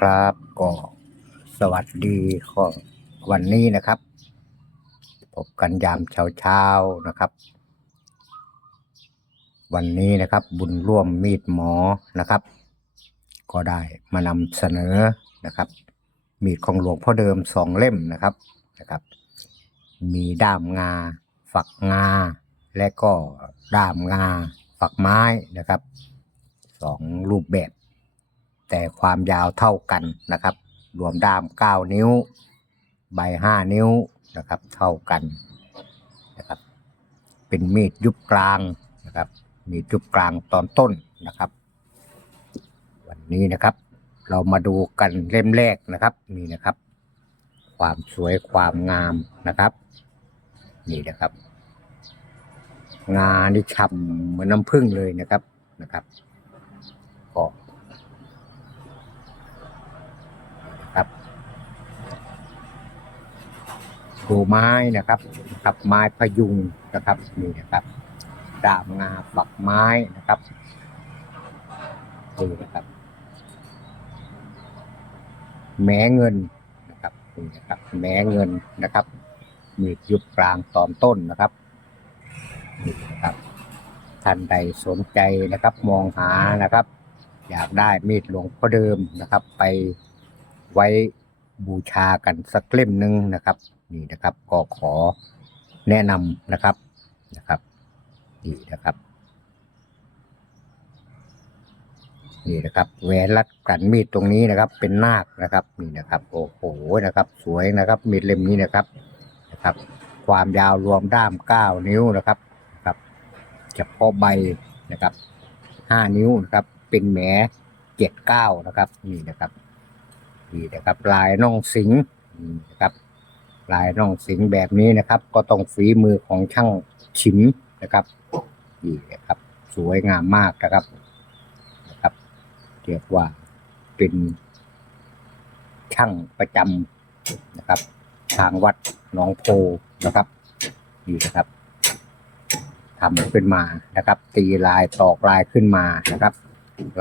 ครับ ก็สวัสดีข้อวันนี้นะครับ พบกันยามเช้าเช้าๆนะครับ วันนี้นะครับบุญร่วมมีดหมอนะครับ ก็ได้มานำเสนอนะครับ มีดของหลวงพ่อเดิมสองเล่มนะครับนะครับ มีด้ามงา ฝักงา และก็ด้ามงา ฝักไม้นะครับสองรูปแบบ แต่ความยาวเท่ากันนะครับ รวมด้าม 9 นิ้ว ใบ 5 นิ้วนะครับเท่ากันนะครับ เป็นมีดยุบกลางนะครับ มีดยุบกลางตอนต้นนะครับ วันนี้นะครับ เรามาดูกันเล่มแรกนะครับนี่นะครับ ความสวยความงามนะครับ นี่นะครับ งานี่ฉ่ำเหมือนน้ำผึ้งเลยนะครับนะครับก็นะครับ ดูไม้นะครับนะครับไม้พยุงนะครับนี่นะครับดาบงาฝักไม้นะครับนี่นะครับแม้เงินนะครับนี่นะครับแม้เงินนะครับมีดยุบกลางตอนต้นนะครับนี่นะครับท่านใดสนใจนะครับมองหานะครับ อยากได้มีดหลวงพ่อเดิมนะครับ ไปไว้บูชากันสักเล่มหนึ่งนะครับ นี่นะครับ ก็ขอแนะนำนะครับนะครับนี่นะครับนี่นะครับแหวนรัดกันมีดตรงนี้นะครับ เป็นนาคนะครับนี่นะครับ โอ้โหนะครับ สวยนะครับมีดเล่มนี้นะครับนะครับ ความยาวรวมด้าม9นิ้วนะครับนะครับเฉพาะใบนะครับ5นิ้วนะครับ เป็นแหมเจ็ดเก้านะครับนี่นะครับนี่นะครับ ลายน่องสิงนะครับ ลายน่องสิงแบบนี้นะครับ ก็ต้องฝีมือของช่างฉิมนะครับนี่นะครับ สวยงามมากนะครับนะครับเรียกว่าเป็นช่างประจำนะครับ ทางวัดหนองโพนะครับนี่นะครับทำขึ้นมานะครับ ตีลายตอกลายขึ้นมานะครับ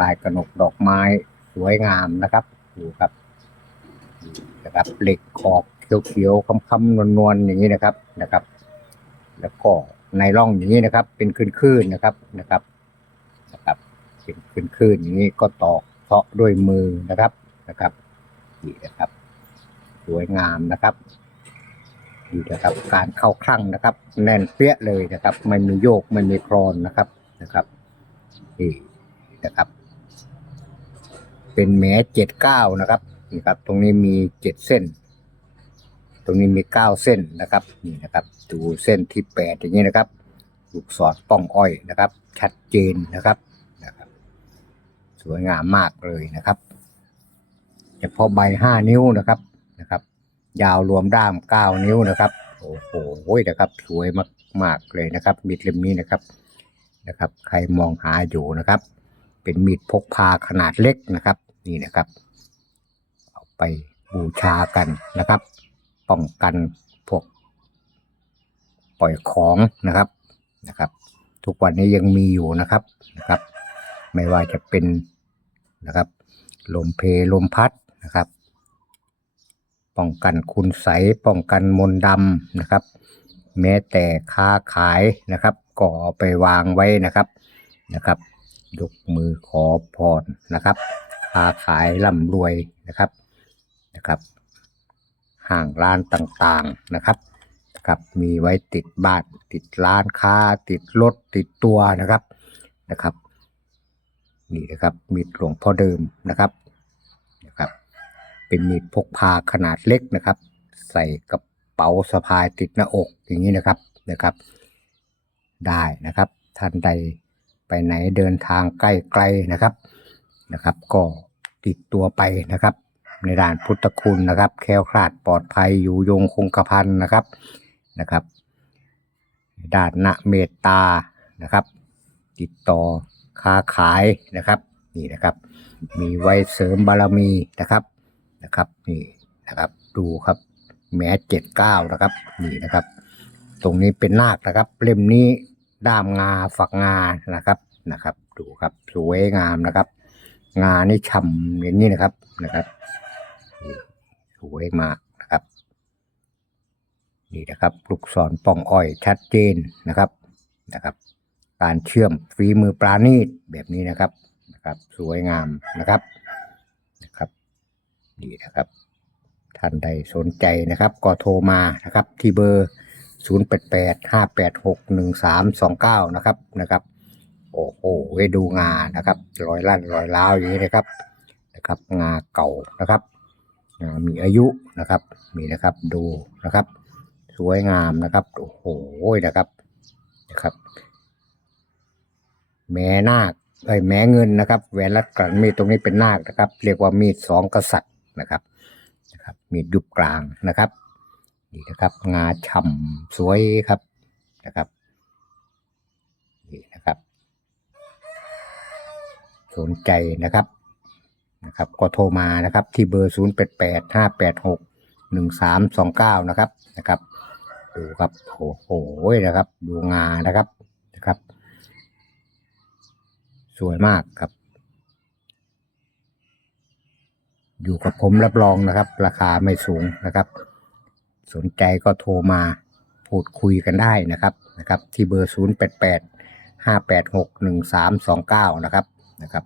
ลายกระหนกดอกไม้สวยงามนะครับดูครับนี่นะครับเหล็กขอบ เขียวๆค้ำๆนวลๆอย่างนี้นะครับนะครับ แล้วก็ในร่องอย่างนี้นะครับ เป็นคลื่นๆนะครับนะครับนะครับเป็นคลื่นๆอย่างนี้ก็ตอกเทาะด้วยมือนะครับนะครับนี่นะครับ สวยงามนะครับนี่นะครับ การเข้าคลั่งนะครับ แน่นเปี้ยเลยนะครับ ไม่มีโยกไม่มีคลอนนะครับนะครับนี่นะครับ เป็นแหมเจ็ดเก้านะครับนี่ครับ ตรงนี้มีเจ็ดเส้น ตรงนี้มีเก้าเส้นนะครับนี่นะครับ ดูเส้นที่แปดอย่างนี้นะครับลูกศรป้องอ้อยนะครับ ชัดเจนนะครับนะครับ สวยงามมากเลยนะครับเฉพาะใบห้านิ้วนะครับนะครับ ยาวรวมด้ามเก้านิ้วนะครับโอ้โหนะครับ สวยมากมากเลยนะครับ มีดเล่มนี้นะครับนะครับ ใครมองหาอยู่นะครับ เป็นมีดพกพาขนาดเล็กนะครับ นี่นะครับ เอาไปบูชากันนะครับ ป้องกันพวกปล่อยของนะครับนะครับ ทุกวันนี้ยังมีอยู่นะครับนะครับ ไม่ว่าจะเป็นนะครับลมเพลลมพัดนะครับ ป้องกันคุณใสป้องกันมนต์ดำนะครับ แม้แต่ค้าขายนะครับ ก็เอไปวางไว้นะครับนะครับยกมือขอพรนะครับค้าขายร่ำรวยนะครับนะครับ ห้างร้านต่างๆนะครับครับมีไว้ติดบ้านติดร้านค้า ติดรถติดตัวนะครับนะครับนี่นะครับมีดหลวงพ่อเดิมนะครับนะครับ เป็นมีดพกพาขนาดเล็กนะครับ ใส่กระเป๋าสะพายติดหน้าอกอย่างนี้นะครับนะครับ ได้นะครับท่านใดไปไหนเดินทางใกล้ๆนะครับนะครับ ก็ติดตัวไปนะครับ ในด้านพุทธคุณนะครับ แคล้วคลาดปลอดภัยอยู่ยงคงกระพันนะครับนะครับด้านณเมตตานะครับ ติดต่อค้าขายนะครับนี่นะครับ มีไว้เสริมบารมีนะครับนะครับนี่นะครับดูครับแม้เจ็ดเก้านะครับนี่นะครับ ตรงนี้เป็นนาคนะครับ เล่มนี้ด้ามงาฝักงานะครับนะครับ ดูครับสวยงามนะครับ งานี่ฉ่ำอย่างนี้นะครับนะครับ สวยมากนะครับ นี่นะครับลูกศรป่องอ้อยชัดเจนนะครับนะครับ การเชื่อมฝีมือปราณีตแบบนี้นะครับนะครับ สวยงามนะครับนะครับนี่นะครับท่านใดสนใจนะครับ ก็โทรมานะครับ ที่เบอร์ 0 8 8 5 8 6 1 3 2 9 นะครับนะครับ โอ้โหดูงานะครับ รอยลั่นรอยล้าวอย่างนี้นะครับนะครับ งาเก่านะครับ มีอายุนะครับมีนะครับดูนะครับ สวยงามนะครับโอ้โหนะครับนะครับ แม้นาคเอ้แม้เงินนะครับแหวนรัดกลันมีตรงนี้เป็นนาคนะครับ เรียกว่ามีดสองกษัตริย์นะครับนะครับ มีดยุบกลางนะครับนี่นะครับ งาฉ่ำสวยครับนะครับนี่นะครับ สนใจนะครับ นะครับก็โทรมานะครับที่เบอร์ 0 8 8 5 8 6 1 3 2 9 นะครับนะครับดูครับโอ้โหนะครับดูงานะครับนะครับ สวยมากครับ อยู่กับผมรับรองนะครับ ราคาไม่สูงนะครับ สนใจก็โทรมาพูดคุยกันได้นะครับนะครับ ที่เบอร์ 0 8 8 5 8 6 1 3 2 9 นะครับนะครับ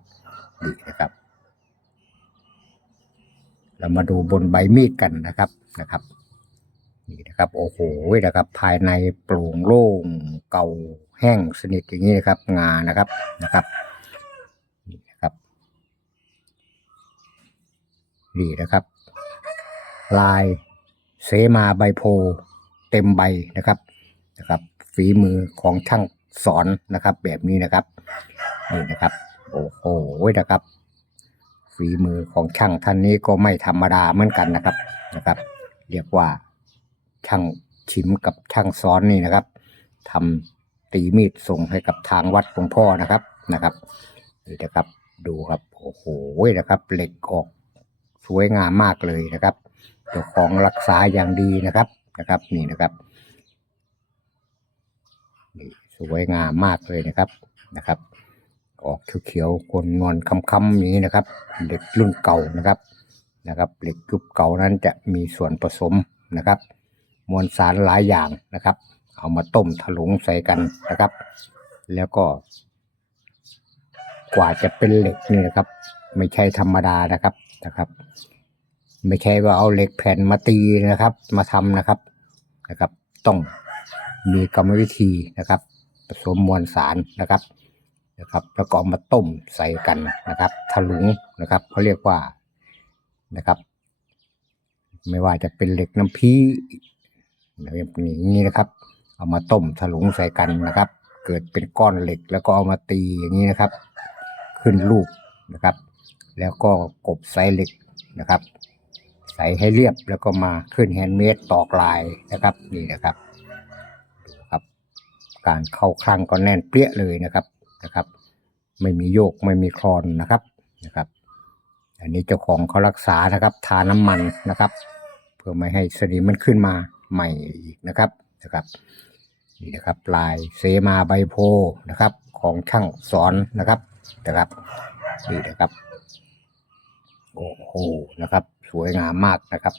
ดีนะครับ เรามาดูบนใบมีดกันนะครับนะครับนี่นะครับโอ้โหนะครับ ภายในโปร่งโล่งเก่าแห้งสนิทอย่างนี้นะครับ งานะครับนะครับนี่นะครับนี่นะครับ ลายเสมาใบโพเต็มใบนะครับนะครับ ฝีมือของช่างสอนนะครับ แบบนี้นะครับนี่นะครับ โอ้โหนะครับ ฝีมือของช่างท่านนี้ก็ไม่ธรรมดาเหมือนกันนะครับนะครับ เรียกว่าช่างชิมกับช่างซ้อนนี่นะครับทำตีมีดส่งให้กับทางวัดหลวงพ่อนะครับนะครับนี่นะครับดูครับโอ้โหนะครับ เหล็กออกสวยงามมากเลยนะครับเจ้าของรักษาอย่างดีนะครับนะครับ นี่นะครับนี่สวยงามมากเลยนะครับนะครับ ออกเขียวๆคนนวลค้ำๆอย่างนี้นะครับ เหล็กรุ่นเก่านะครับนะครับ เหล็กยุคเก่านั้นจะมีส่วนผสมนะครับ มวลสารหลายอย่างนะครับ เอามาต้มถลุงใส่กันนะครับ แล้วก็ กว่าจะเป็นเหล็กนี่นะครับ ไม่ใช่ธรรมดานะครับนะครับ ไม่ใช่ว่าเอาเหล็กแผ่นมาตีนะครับ มาทำนะครับนะครับ ต้องมีกรรมวิธีนะครับผสมมวลสารนะครับ นะครับแล้วก็เอามาต้มใส่กันนะครับถลุงนะครับเขาเรียกว่านะครับ ไม่ว่าจะเป็นเหล็กน้ำพีอย่างนี้นะครับ เอามาต้มถลุงใส่กันนะครับ เกิดเป็นก้อนเหล็กแล้วก็เอามาตีอย่างนี้นะครับ ขึ้นรูปนะครับ แล้วก็กบไซเหล็กนะครับ ใส่ให้เรียบแล้วก็มาขึ้นแฮนด์เมดตอกลายนะครับนี่นะครับดูครับ การเข้าครั้งก็แน่นเปี้ยเลยนะครับ นะครับ ไม่มีโยกไม่มีคลอนนะครับนะครับ อันนี้เจ้าของเขารักษานะครับทาน้ำมันนะครับ เพื่อไม่ให้สนิมมันขึ้นมาใหม่อีกนะครับนะครับนี่นะครับลายเสมาใบโพนะครับ ของช่างสอนนะครับนะครับนี่นะครับโอ้โหนะครับ สวยงามมากนะครับ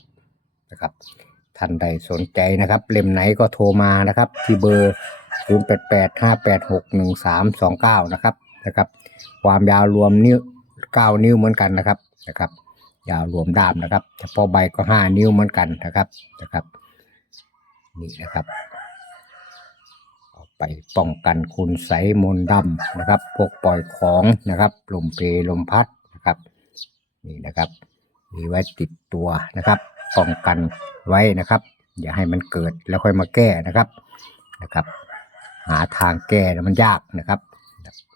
นะครับท่านใดสนใจนะครับ เล่มไหนก็โทรมานะครับ ที่เบอร์ 0 8 8 5 8 6 1 3 2 9นะครับนะครับ ความยาวรวมนิ้ว9นิ้วเหมือนกันนะครับนะครับ ยาวรวมด้ามนะครับเฉพาะใบก็5นิ้วเหมือนกันนะครับนะครับนี่นะครับเอาไปป้องกันคุณใสมนดำนะครับ พวกปล่อยของนะครับ ลมเพลลมพัดนะครับ นี่นะครับ มีไว้ติดตัวนะครับ ป้องกันไว้นะครับ อย่าให้มันเกิดแล้วค่อยมาแก้นะครับนะครับ หาทางแก้เนี่ยมันยากนะครับ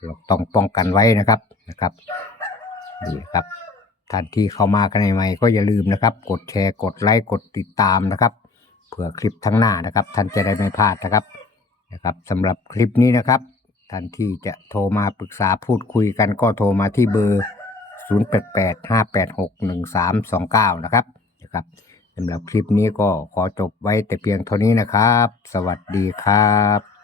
เราต้องป้องกันไว้นะครับนะครับนี่ครับท่านที่เข้ามากันใหม่ก็อย่าลืมนะครับ กดแชร์กดไลค์กดติดตามนะครับเผื่อคลิปทั้งหน้านะครับ ท่านจะได้ไม่พลาดนะครับนะครับสำหรับคลิปนี้นะครับ ท่านที่จะโทรมาปรึกษาพูดคุยกันก็โทรมาที่เบอร์ 0885861329 นะครับนะครับสำหรับคลิปนี้ก็ขอจบไว้แต่เพียงเท่านี้นะครับ สวัสดีครับ